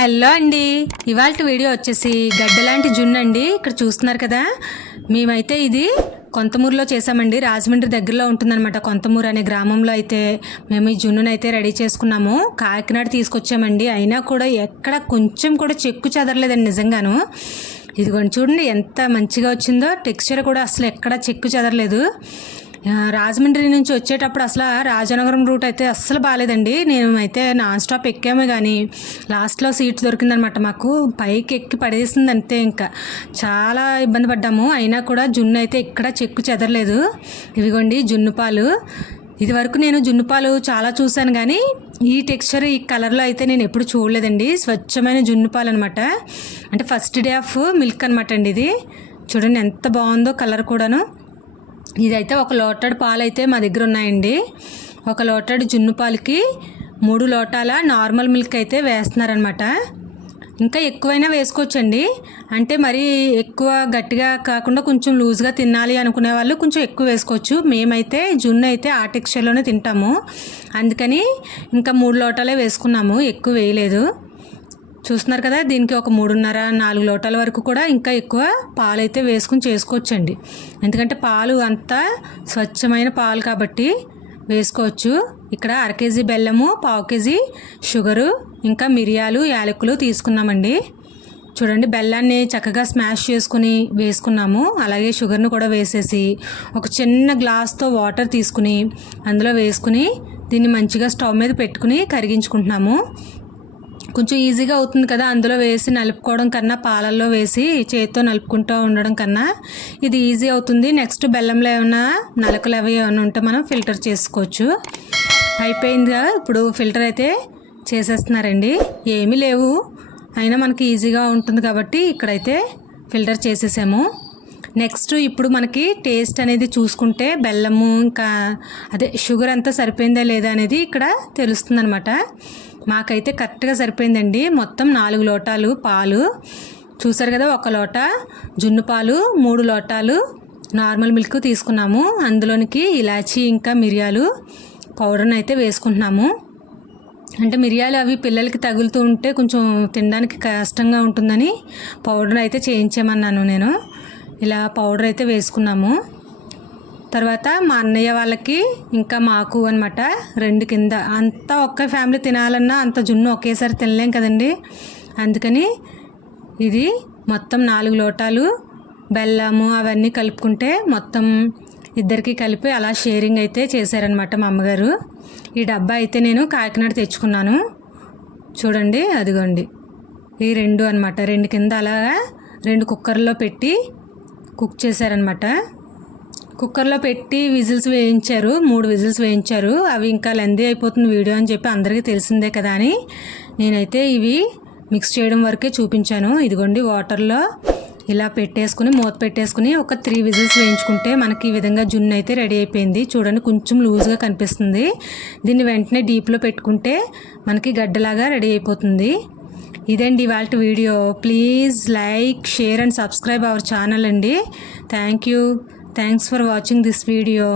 Hello అండి. ఇవాళ video వచ్చేసి గడ్డలాంటి జున్ను అండి. ఇక్కడ చూస్తున్నారు కదా? మేమైతే ఇది కొంతమూరులో చేసామండి. రాజమండ్రి దగ్గరలో ఉంటుందన్నమాట కొంతమూరు అనే గ్రామంలో అయితే. మేము ఈ జున్నును అయితే రెడీ చేసుకున్నాము. కాకినాడ తీసుకొచ్చామండి. అయినా కూడా ఎక్కడ కొంచెం కూడా చెక్కు చెదరలేదండి నిజంగాను. ఇదిగోండి చూడండి ఎంత మంచిగా వచ్చిందో. టెక్స్చర్ కూడా అసలు ఎక్కడ చెక్కు చెదరలేదు. రాజమండ్రి నుంచి వచ్చేటప్పుడు అసలు రాజనగరం రూట్ అయితే అస్సలు బాగాలేదండి నేను అయితే నాన్ స్టాప్ ఎక్కాము కానీ లాస్ట్లో సీట్ దొరికిందనమాట మాకు. పైకి ఎక్కి పడేసింది అంతే ఇంకా. చాలా ఇబ్బంది పడ్డాము. అయినా కూడా జున్ను అయితే ఎక్కడ చెక్కు చెదరలేదు. ఇవిగోండి జున్ను పాలు. ఇది వరకు నేను జున్ను పాలు చాలా చూశాను కానీ ఈ టెక్స్చర్ ఈ కలర్లో అయితే నేను ఎప్పుడు చూడలేదండి. స్వచ్ఛమైన జున్ను పాలు అనమాట అంటే ఫస్ట్ డే ఆఫ్ మిల్క్ అనమాట అండి ఇది. చూడండి ఎంత బాగుందో కలర్ కూడాను. ఇదైతే ఒక లోటాడు పాలు అయితే మా దగ్గర ఉన్నాయండి. ఒక లోటాడు జున్ను పాలకి మూడు లోటాల నార్మల్ మిల్క్ అయితే వేస్తున్నారనమాట ఇంకా ఎక్కువైనా వేసుకోవచ్చండి. అంటే మరీ ఎక్కువ గట్టిగా కాకుండా కొంచెం లూజ్గా తినాలి అనుకునే వాళ్ళు కొంచెం ఎక్కువ వేసుకోవచ్చు. మేమైతే జున్ను అయితే ఆ టెక్స్చర్లోనే తింటాము. అందుకని ఇంకా మూడు లోటాలే వేసుకున్నాము. ఎక్కువ వేయలేదు. చూస్తున్నారు కదా దీనికి ఒక మూడున్నర నాలుగు లోటాల వరకు కూడా ఇంకా ఎక్కువ పాలు అయితే వేసుకుని చేసుకోవచ్చండి. ఎందుకంటే పాలు అంతా స్వచ్ఛమైన పాలు కాబట్టి వేసుకోవచ్చు. ఇక్కడ అర కేజీ బెల్లము పావు కేజీ షుగరు ఇంకా మిరియాలు యాలకులు తీసుకున్నామండి. చూడండి బెల్లాన్ని చక్కగా స్మాష్ చేసుకుని వేసుకున్నాము. అలాగే షుగర్ను కూడా వేసేసి ఒక చిన్న గ్లాస్తో వాటర్ తీసుకుని అందులో వేసుకుని దీన్ని మంచిగా స్టవ్ మీద పెట్టుకుని కరిగించుకుంటున్నాము. కొంచెం ఈజీగా అవుతుంది కదా అందులో వేసి నలుపుకోవడం కన్నా పాలల్లో వేసి చేతితో నలుపుకుంటూ ఉండడం కన్నా. ఇది ఈజీ అవుతుంది. నెక్స్ట్ బెల్లంలో ఏమైనా నలకలు అవి ఏమైనా ఉంటే మనం ఫిల్టర్ చేసుకోవచ్చు. అయిపోయిందిగా. ఇప్పుడు ఫిల్టర్ అయితే చేసేస్తున్నారండి. ఏమీ లేవు. అయినా మనకి ఈజీగా ఉంటుంది కాబట్టి ఇక్కడైతే ఫిల్టర్ చేసేసాము. నెక్స్ట్ ఇప్పుడు మనకి టేస్ట్ అనేది చూసుకుంటే బెల్లము ఇంకా అదే షుగర్ అంతా సరిపోయిందా లేదా అనేది ఇక్కడ తెలుస్తుంది అనమాట మాకైతే కరెక్ట్గా సరిపోయిందండి. మొత్తం నాలుగు లోటాలు పాలు. చూసారు కదా ఒక లోట జున్ను పాలు మూడు లోటాలు నార్మల్ మిల్క్ తీసుకున్నాము. అందులోనికి ఇలాచీ ఇంకా మిరియాలు పౌడర్ని అయితే వేసుకుంటున్నాము. అంటే మిరియాలు అవి పిల్లలకి తగులుతూ ఉంటే కొంచెం తినడానికి కష్టంగా ఉంటుందని పౌడర్ అయితే చేయించామన్నాను నేను. ఇలా పౌడర్ అయితే వేసుకున్నాము. తర్వాత మా అన్నయ్య వాళ్ళకి ఇంకా మాకు అనమాట రెండు కింద అంతా ఒక్క ఫ్యామిలీ తినాలన్నా అంత జున్ను ఒకేసారి తినలేం కదండి. అందుకని ఇది మొత్తం నాలుగు లోటాలు బెల్లము అవన్నీ కలుపుకుంటే మొత్తం ఇద్దరికి కలిపి అలా షేరింగ్ అయితే చేశారనమాట మా అమ్మగారు. ఈ డబ్బా అయితే నేను కాకినాడ తెచ్చుకున్నాను. చూడండి అదిగోండి. ఈ రెండు అనమాట రెండు కింద అలాగా రెండు కుక్కర్లో పెట్టి కుక్ చేశారనమాట కుక్కర్లో పెట్టి విజిల్స్ వేయించారు మూడు విజిల్స్ వేయించారు. అవి ఇంకా లెందీ అయిపోతుంది వీడియో అని చెప్పి అందరికీ తెలిసిందే కదా అని నేనైతే ఇవి మిక్స్ చేయడం వరకే చూపించాను. ఇదిగోండి వాటర్లో ఇలా పెట్టేసుకుని మూత పెట్టేసుకుని ఒక త్రీ విజిల్స్ వేయించుకుంటే మనకి ఈ విధంగా జున్ను అయితే రెడీ అయిపోయింది. చూడండి కొంచెం లూజ్గా కనిపిస్తుంది. దీన్ని వెంటనే డీప్లో పెట్టుకుంటే మనకి గడ్డలాగా రెడీ అయిపోతుంది. ఇదండి వాళ్ళ video. Please like share and subscribe our channel అండి. Thank you. Thanks for watching this video.